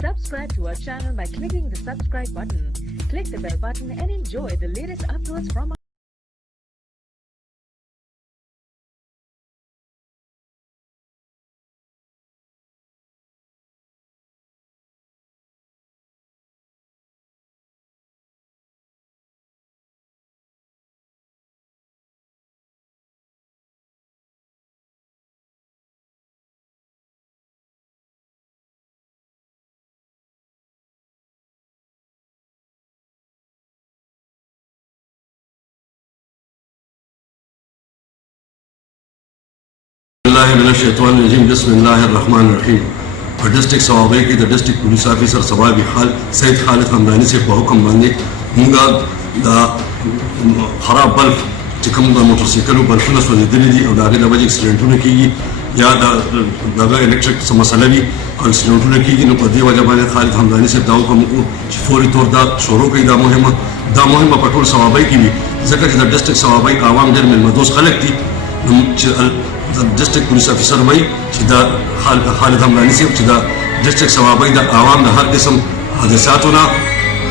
Subscribe to our channel by clicking the subscribe button. Click the bell button and enjoy the latest uploads from our بسم الله الرحمن الرحیم په ډسټریکټ صوابۍ کې د ډسټریکټ پولیس افیسر صوابي سید خالد حمداني سے په حکم باندې موږ د خراب بلف چې کوم د موټر سایکلو بلفونه سوځېدلي دي او د هغې له وجې اکسیډنټونه کېږي یا دغه الکتریک څه مسله وي او اکسیډنټونه کېږي، نو په دې وجه باندې خالد حمداني صاحب دا حکم وکړو چې فوري طور دا شروع کړي. دا مهمه په ټول صوابۍ کې وي، ځکه چې د ډسټریکټ صوابۍ عوام ډېر میلمهدوست خلک دي. چې ډسټریکټ پولیس افیسر وایي چې دا خالد حمداني صاحب چې دا ډسټریکټ صوابۍ د عوام د هر قسم حادثاتو نه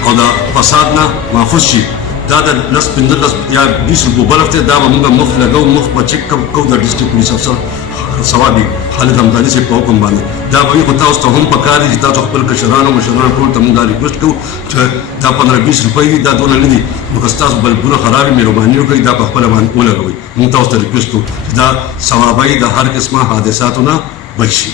او د فساد نه محفوظ شي. دا د 15 یا 20 روپو بلف دی، دا به موږ مخ لګو، مخ به چک کوو د ډسټریکټ پولیس افیسر صوابي خالد حمداني صاحب په حکم باندې. دا به وي، خو تاسو ته هم پکار دي چې تاسو خپل کشرانو مشرانو ټول ته موږ دا ریکویسټ کوو چې دا 15-20 روپۍ دي، دا دونه نه دي، نو که ستاسو بلبونه خراب وي مهرباني وکړئ دا په خپله باندې ولګوئ. موږ تاسو ته ریکویسټ کوو چې دا صوابۍ د هر قسمه حادثاتو نه بچ شي.